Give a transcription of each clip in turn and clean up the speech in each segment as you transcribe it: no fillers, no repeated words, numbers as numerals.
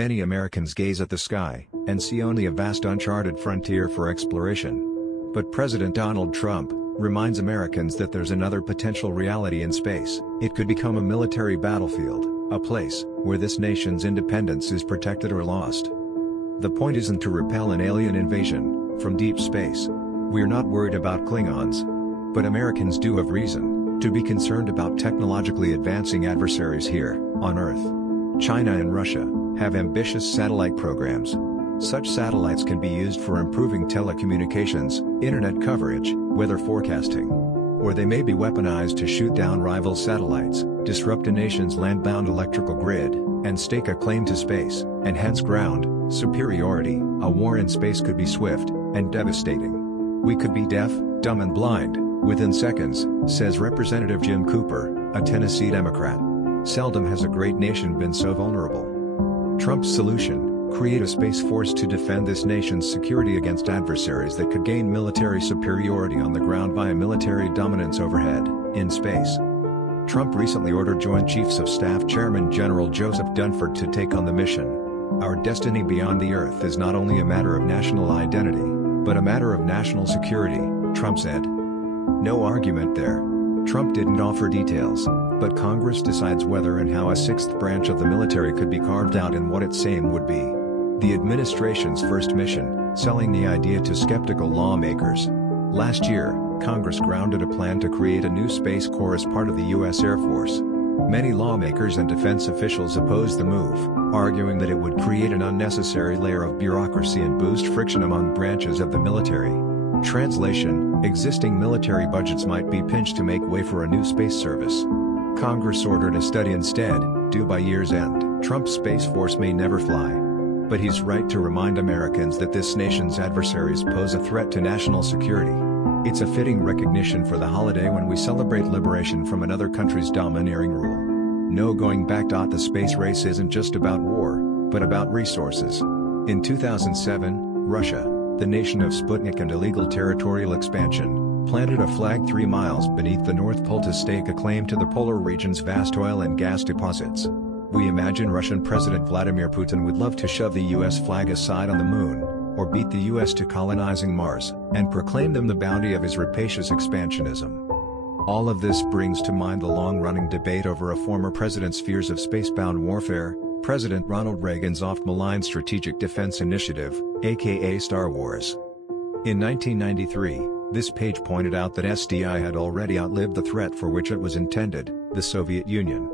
Many Americans gaze at the sky, and see only a vast uncharted frontier for exploration. But President Donald Trump reminds Americans that there's another potential reality in space. It could become a military battlefield, a place where this nation's independence is protected or lost. The point isn't to repel an alien invasion from deep space. We're not worried about Klingons. But Americans do have reason to be concerned about technologically advancing adversaries here on Earth. China and Russia have ambitious satellite programs. Such satellites can be used for improving telecommunications, internet coverage, weather forecasting. Or they may be weaponized to shoot down rival satellites, disrupt a nation's land-bound electrical grid, and stake a claim to space, and hence ground superiority. A war in space could be swift and devastating. We could be deaf, dumb and blind within seconds, says Representative Jim Cooper, a Tennessee Democrat. Seldom has a great nation been so vulnerable. Trump's solution: create a space force to defend this nation's security against adversaries that could gain military superiority on the ground via military dominance overhead, in space. Trump recently ordered Joint Chiefs of Staff Chairman General Joseph Dunford to take on the mission. Our destiny beyond the Earth is not only a matter of national identity, but a matter of national security, Trump said. No argument there. Trump didn't offer details, but Congress decides whether and how a sixth branch of the military could be carved out and what its aim would be. The administration's first mission, selling the idea to skeptical lawmakers. Last year, Congress grounded a plan to create a new Space Corps as part of the U.S. Air Force. Many lawmakers and defense officials opposed the move, arguing that it would create an unnecessary layer of bureaucracy and boost friction among branches of the military. Translation: existing military budgets might be pinched to make way for a new space service. Congress ordered a study instead, due by year's end. Trump's Space Force may never fly. But he's right to remind Americans that this nation's adversaries pose a threat to national security. It's a fitting recognition for the holiday when we celebrate liberation from another country's domineering rule. No going back. The space race isn't just about war, but about resources. In 2007, Russia, the nation of Sputnik and illegal territorial expansion, planted a flag 3 miles beneath the North Pole to stake a claim to the polar region's vast oil and gas deposits. We imagine Russian President Vladimir Putin would love to shove the US flag aside on the moon, or beat the US to colonizing Mars, and proclaim them the bounty of his rapacious expansionism. All of this brings to mind the long-running debate over a former president's fears of spacebound warfare, President Ronald Reagan's oft-maligned Strategic Defense Initiative, aka Star Wars. In 1993, this page pointed out that SDI had already outlived the threat for which it was intended, the Soviet Union.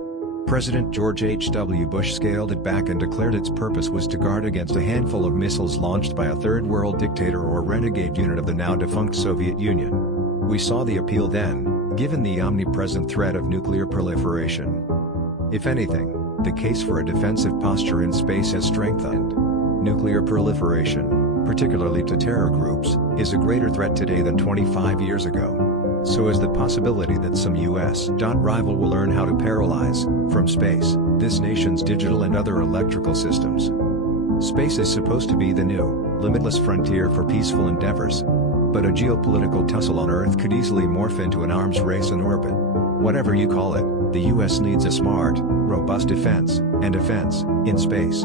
President George H.W. Bush scaled it back and declared its purpose was to guard against a handful of missiles launched by a third-world dictator or renegade unit of the now-defunct Soviet Union. We saw the appeal then, given the omnipresent threat of nuclear proliferation. If anything, the case for a defensive posture in space has strengthened. Nuclear proliferation, particularly to terror groups, is a greater threat today than 25 years ago. So is the possibility that some U.S. rival will learn how to paralyze, from space, this nation's digital and other electrical systems. Space is supposed to be the new, limitless frontier for peaceful endeavors. But a geopolitical tussle on Earth could easily morph into an arms race in orbit. Whatever you call it, the U.S. needs a smart, robust defense in space.